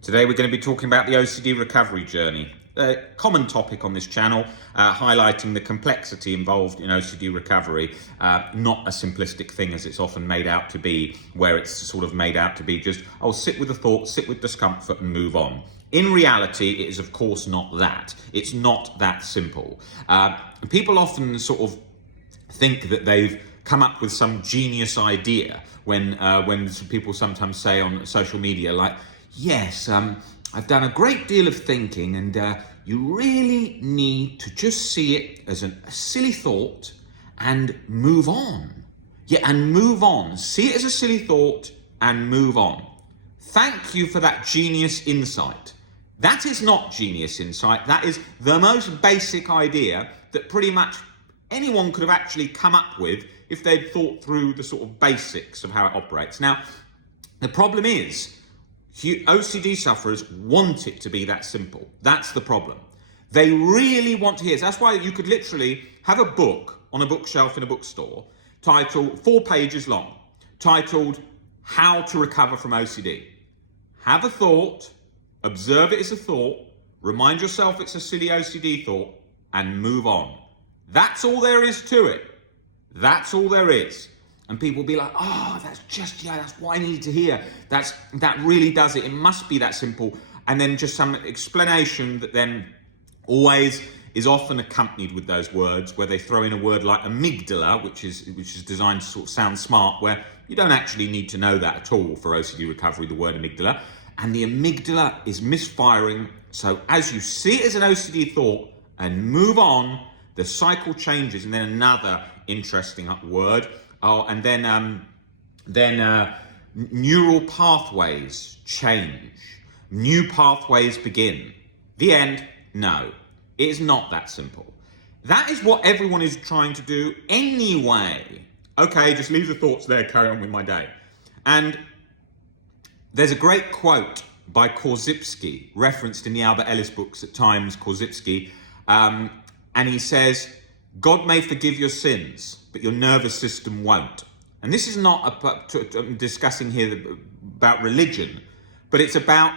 Today we're going to be talking about the OCD recovery journey, a common topic on this channel, highlighting the complexity involved in OCD recovery, not a simplistic thing as it's often made out to be, where it's sort of made out to be just, oh, sit with the thought, sit with discomfort and move on. In reality, it is of course not that. It's not that simple. People often sort of think that they've come up with some genius idea when people sometimes say on social media, like, yes, I've done a great deal of thinking, and you really need to just see it as a silly thought and move on. Yeah, and move on. See it as a silly thought and move on. Thank you for that genius insight. That is not genius insight. That is the most basic idea that pretty much anyone could have actually come up with if they'd thought through the sort of basics of how it operates. Now, the problem is, OCD sufferers want it to be that simple. That's the problem. They really want to hear. So that's why you could literally have a book on a bookshelf in a bookstore, titled 4 pages long, titled How to Recover from OCD. Have a thought, observe it as a thought, remind yourself it's a silly OCD thought, and move on. That's all there is to it. That's all there is. And people will be like, oh, that's what I needed to hear. That really does it. It must be that simple. And then just some explanation that then always is often accompanied with those words, where they throw in a word like amygdala, which is designed to sort of sound smart, where you don't actually need to know that at all for OCD recovery, the word amygdala. And the amygdala is misfiring. So as you see it as an OCD thought and move on, the cycle changes. And then another interesting word. Oh, and then neural pathways change. New pathways begin. The end? No, it is not that simple. That is what everyone is trying to do anyway. Okay, just leave the thoughts there, carry on with my day. And there's a great quote by Korzybski, referenced in the Albert Ellis books at times, Korzybski, and he says, God may forgive your sins, but your nervous system won't. And this is not discussing here about religion, but it's about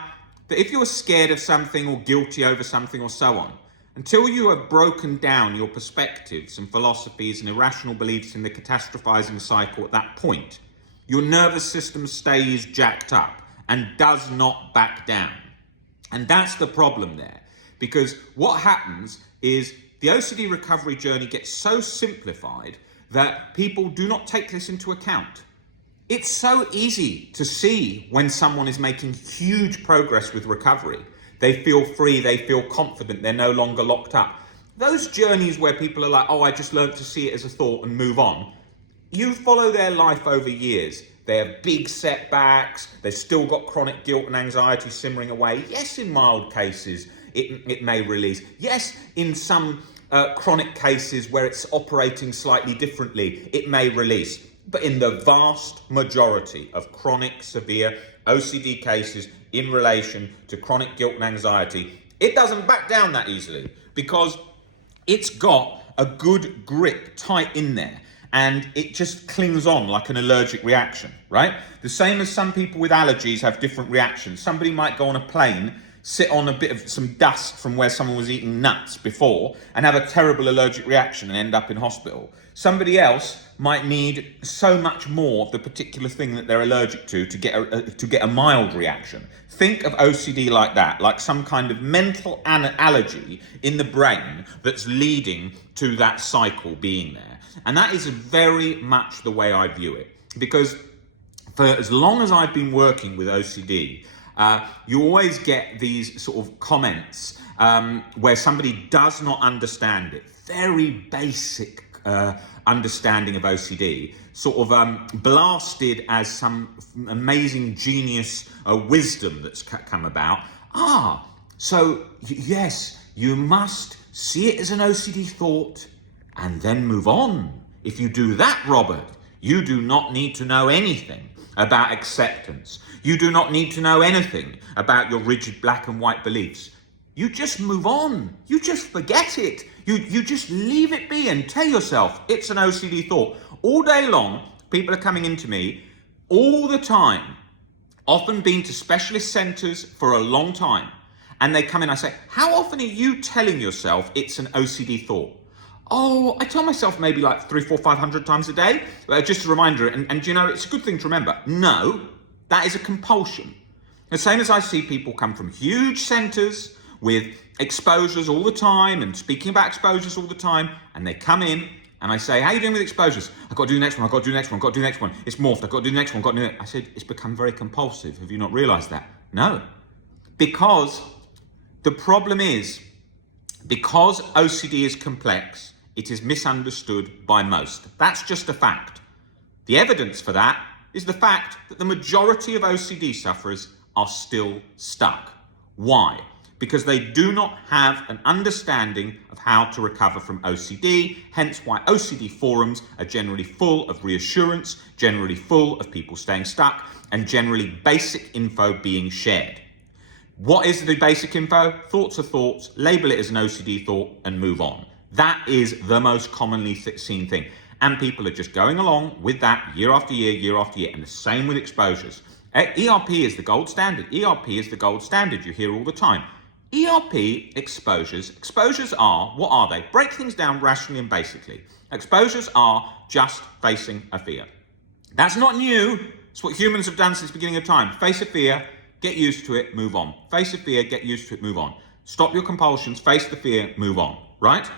that if you're scared of something or guilty over something or so on, until you have broken down your perspectives and philosophies and irrational beliefs in the catastrophizing cycle at that point, your nervous system stays jacked up and does not back down. And that's the problem there, because what happens is the OCD recovery journey gets so simplified that people do not take this into account. It's so easy to see when someone is making huge progress with recovery. They feel free, they feel confident, they're no longer locked up. Those journeys where people are like, oh, I just learned to see it as a thought and move on. You follow their life over years. They have big setbacks, they've still got chronic guilt and anxiety simmering away. Yes, in mild cases, it may release. Yes, in some chronic cases where it's operating slightly differently, it may release. But in the vast majority of chronic, severe OCD cases in relation to chronic guilt and anxiety, it doesn't back down that easily, because it's got a good grip tight in there, and it just clings on like an allergic reaction, right? The same as some people with allergies have different reactions. Somebody might go on a plane, sit on a bit of some dust from where someone was eating nuts before and have a terrible allergic reaction and end up in hospital. Somebody else might need so much more of the particular thing that they're allergic to get a mild reaction. Think of OCD like that, like some kind of mental allergy in the brain that's leading to that cycle being there. And that is very much the way I view it, because for as long as I've been working with OCD, you always get these sort of comments where somebody does not understand it. Very basic understanding of OCD, sort of blasted as some amazing genius wisdom that's come about. So yes, you must see it as an OCD thought and then move on. If you do that, Robert, you do not need to know anything about acceptance. You do not need to know anything about your rigid black and white beliefs. You just move on. You just forget it. You just leave it be and tell yourself it's an OCD thought. All day long, people are coming into me all the time often been to specialist centres for a long time, and they come in, I say, how often are you telling yourself it's an OCD thought? Oh, I tell myself maybe like 300, 400, 500 times a day. Just a reminder, and you know, it's a good thing to remember. No, that is a compulsion. The same as I see people come from huge centres with exposures all the time and speaking about exposures all the time, and they come in and I say, how are you doing with exposures? I've got to do the next one, I've got to do the next one, I've got to do the next one. It's morphed, I've got to do the next one, I've got to do it. I said, it's become very compulsive. Have you not realised that? No. Because the problem is, because OCD is complex, it is misunderstood by most. That's just a fact. The evidence for that is the fact that the majority of OCD sufferers are still stuck. Why? Because they do not have an understanding of how to recover from OCD, hence why OCD forums are generally full of reassurance, generally full of people staying stuck, and generally basic info being shared. What is the basic info? Thoughts are thoughts, label it as an OCD thought, and move on. That is the most commonly seen thing. And people are just going along with that year after year, and the same with exposures. ERP is the gold standard. ERP is the gold standard, you hear all the time. ERP exposures are, what are they? Break things down rationally and basically. Exposures are just facing a fear. That's not new. It's what humans have done since the beginning of time. Face a fear, get used to it, move on. Face a fear, get used to it, move on. Stop your compulsions, face the fear, move on, right?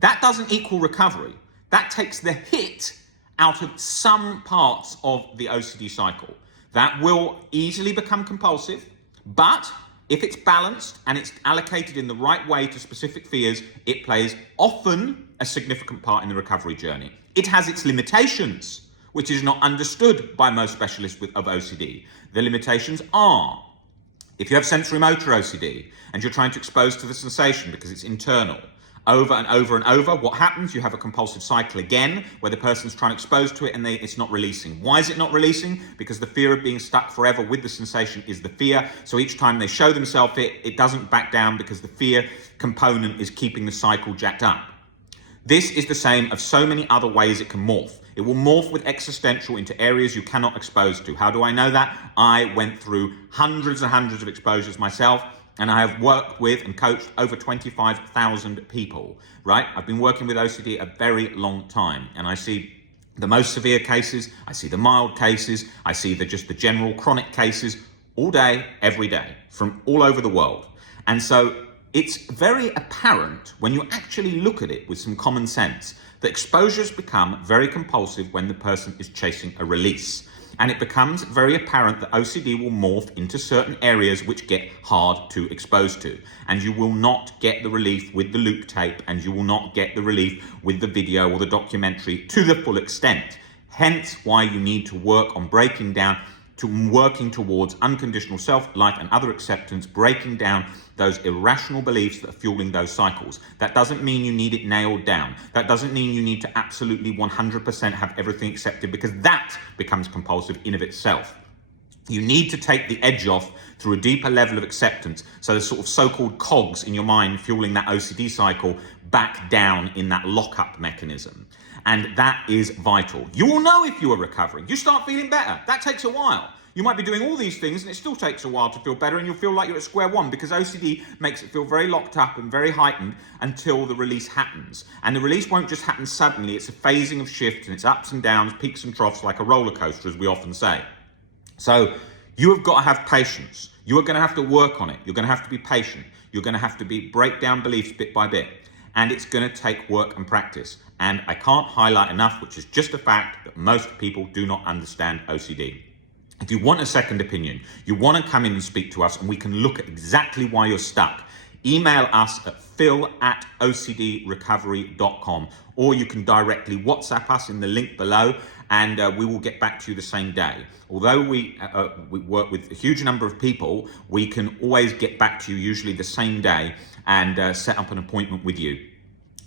That doesn't equal recovery. That takes the hit out of some parts of the OCD cycle. That will easily become compulsive, but if it's balanced and it's allocated in the right way to specific fears, it plays often a significant part in the recovery journey. It has its limitations, which is not understood by most specialists of OCD. The limitations are, if you have sensory motor OCD and you're trying to expose to the sensation because it's internal, over and over and over, what happens? You have a compulsive cycle again, where the person's trying to expose to it and it's not releasing. Why is it not releasing? Because the fear of being stuck forever with the sensation is the fear. So each time they show themselves it doesn't back down because the fear component is keeping the cycle jacked up. This is the same of so many other ways it can morph. It will morph with existential into areas you cannot expose to. How do I know that? I went through hundreds and hundreds of exposures myself, and I have worked with and coached over 25,000 people, right? I've been working with OCD a very long time, and I see the most severe cases, I see the mild cases, I see just the general chronic cases all day, every day, from all over the world. And so it's very apparent when you actually look at it with some common sense that exposures become very compulsive when the person is chasing a release. And it becomes very apparent that OCD will morph into certain areas which get hard to expose to. And you will not get the relief with the loop tape, and you will not get the relief with the video or the documentary to the full extent. Hence why you need to work on breaking down, to working towards unconditional self-life and other acceptance, breaking down those irrational beliefs that are fueling those cycles. That doesn't mean you need it nailed down. That doesn't mean you need to absolutely 100% have everything accepted, because that becomes compulsive in of itself. You need to take the edge off through a deeper level of acceptance, so the sort of so-called cogs in your mind fueling that OCD cycle back down in that lockup mechanism. And that is vital. You will know if you are recovering. You start feeling better. That takes a while. You might be doing all these things and it still takes a while to feel better, and you'll feel like you're at square one, because OCD makes it feel very locked up and very heightened until the release happens. And the release won't just happen suddenly. It's a phasing of shifts, and it's ups and downs, peaks and troughs, like a roller coaster, as we often say. So you have got to have patience. You are going to have to work on it. You're going to have to be patient. You're going to have to break down beliefs bit by bit. And it's going to take work and practice. And I can't highlight enough, which is just a fact, that most people do not understand OCD. If you want a second opinion, you want to come in and speak to us, and we can look at exactly why you're stuck, email us at phil@ocdrecovery.com, or you can directly WhatsApp us in the link below, and we will get back to you the same day. Although we work with a huge number of people, we can always get back to you usually the same day and set up an appointment with you.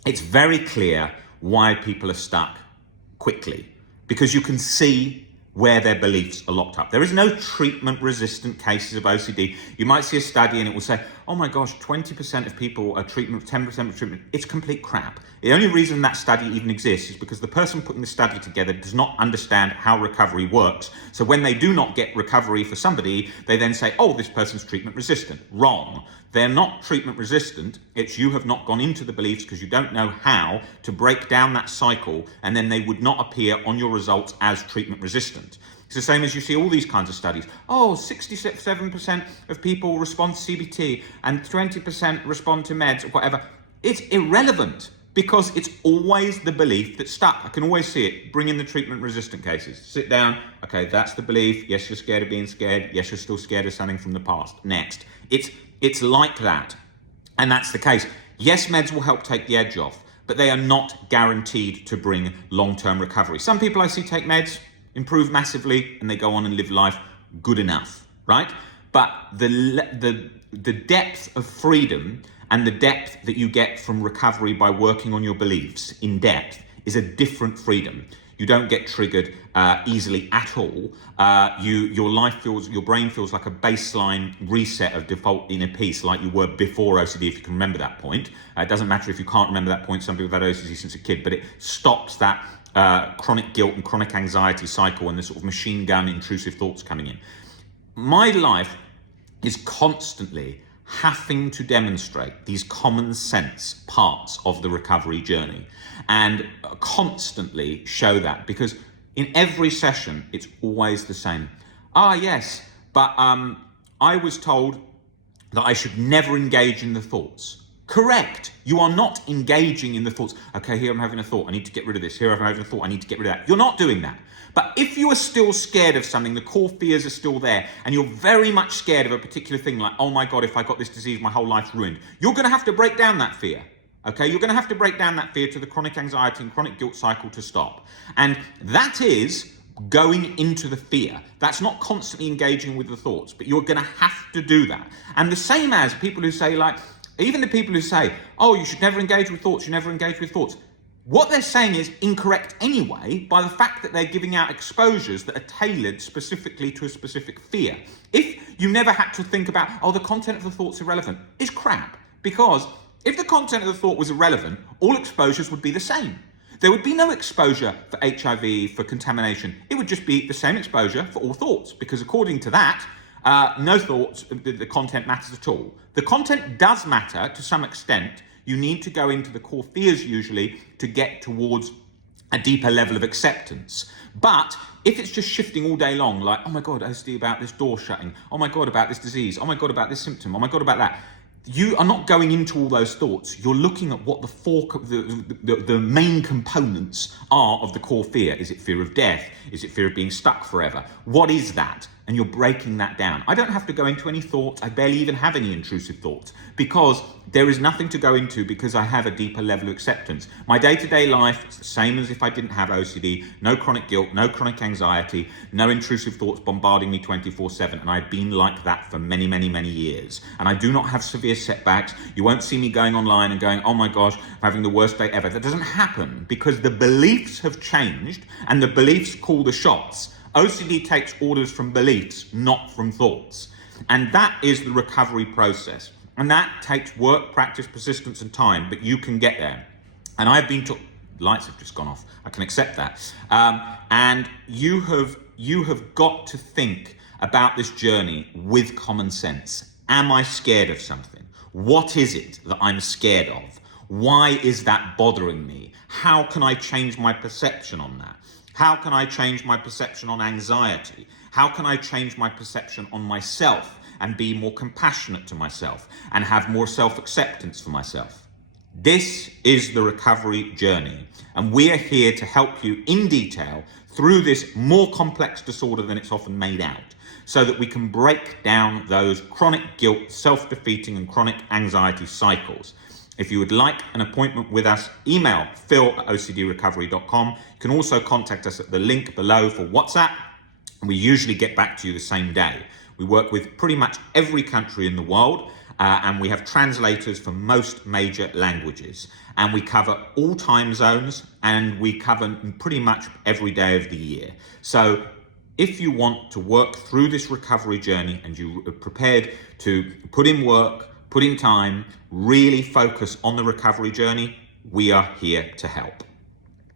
It's very clear why people are stuck quickly, because you can see where their beliefs are locked up. There is no treatment-resistant cases of OCD. You might see a study and it will say, oh my gosh, 20% of people are treatment, 10% of treatment. It's complete crap. The only reason that study even exists is because the person putting the study together does not understand how recovery works. So when they do not get recovery for somebody, they then say, oh, this person's treatment-resistant. Wrong. They're not treatment-resistant. It's you have not gone into the beliefs because you don't know how to break down that cycle, and then they would not appear on your results as treatment-resistant. It's the same as you see all these kinds of studies. Oh, 67% of people respond to CBT and 20% respond to meds or whatever. It's irrelevant because it's always the belief that's stuck. I can always see it. Bring in the treatment-resistant cases. Sit down. Okay, that's the belief. Yes, you're scared of being scared. Yes, you're still scared of something from the past. Next. It's like that. And that's the case. Yes, meds will help take the edge off, but they are not guaranteed to bring long-term recovery. Some people I see take meds, improve massively, and they go on and live life good enough, right? But the depth of freedom and the depth that you get from recovery by working on your beliefs in depth is a different freedom. You don't get triggered easily at all. Your brain feels like a baseline reset of default inner peace, like you were before OCD, if you can remember that point. It doesn't matter if you can't remember that point. Some people have had OCD since a kid, but it stops that chronic guilt and chronic anxiety cycle and the sort of machine gun intrusive thoughts coming in. My life is constantly having to demonstrate these common sense parts of the recovery journey and constantly show that, because in every session it's always the same. Yes, but I was told that I should never engage in the thoughts. Correct. You are not engaging in the thoughts. Okay, here I'm having a thought. I need to get rid of this. Here I'm having a thought. I need to get rid of that. You're not doing that. But if you are still scared of something, the core fears are still there, and you're very much scared of a particular thing, like, oh my God, if I got this disease, my whole life's ruined. You're going to have to break down that fear. Okay, you're going to have to break down that fear to the chronic anxiety and chronic guilt cycle to stop. And that is going into the fear. That's not constantly engaging with the thoughts, but you're going to have to do that. And the same as people who say, like, even the people who say, oh, you should never engage with thoughts, you never engage with thoughts. What they're saying is incorrect anyway by the fact that they're giving out exposures that are tailored specifically to a specific fear. If you never had to think about, oh, the content of the thought's irrelevant, is crap. Because if the content of the thought was irrelevant, all exposures would be the same. There would be no exposure for HIV, for contamination. It would just be the same exposure for all thoughts, because according to that, no thoughts, the content matters at all. The content does matter to some extent. You need to go into the core fears usually to get towards a deeper level of acceptance. But if it's just shifting all day long, like, oh my God, OCD about this door shutting, oh my God, about this disease, oh my God, about this symptom, oh my God, about that, you are not going into all those thoughts. You're looking at what the main components are of the core fear. Is it fear of death? Is it fear of being stuck forever? What is that? And you're breaking that down. I don't have to go into any thoughts. I barely even have any intrusive thoughts because there is nothing to go into, because I have a deeper level of acceptance. My day-to-day life is the same as if I didn't have OCD. No chronic guilt, no chronic anxiety, no intrusive thoughts bombarding me 24/7. And I've been like that for many, many, many years. And I do not have severe setbacks. You won't see me going online and going, oh my gosh, I'm having the worst day ever. That doesn't happen because the beliefs have changed and the beliefs call the shots. OCD takes orders from beliefs, not from thoughts. And that is the recovery process. And that takes work, practice, persistence, and time, but you can get there. And I've been to, lights have just gone off. I can accept that. And you have got to think about this journey with common sense. Am I scared of something? What is it that I'm scared of? Why is that bothering me? How can I change my perception on that? How can I change my perception on anxiety? How can I change my perception on myself and be more compassionate to myself and have more self-acceptance for myself? This is the recovery journey, and we are here to help you in detail through this more complex disorder than it's often made out, so that we can break down those chronic guilt, self-defeating and chronic anxiety cycles. If you would like an appointment with us, email phil@ocdrecovery.com. You can also contact us at the link below for WhatsApp. We usually get back to you the same day. We work with pretty much every country in the world, and we have translators for most major languages. And we cover all time zones, and we cover pretty much every day of the year. So If you want to work through this recovery journey and you are prepared to put in work, put in time, really focus on the recovery journey, we are here to help.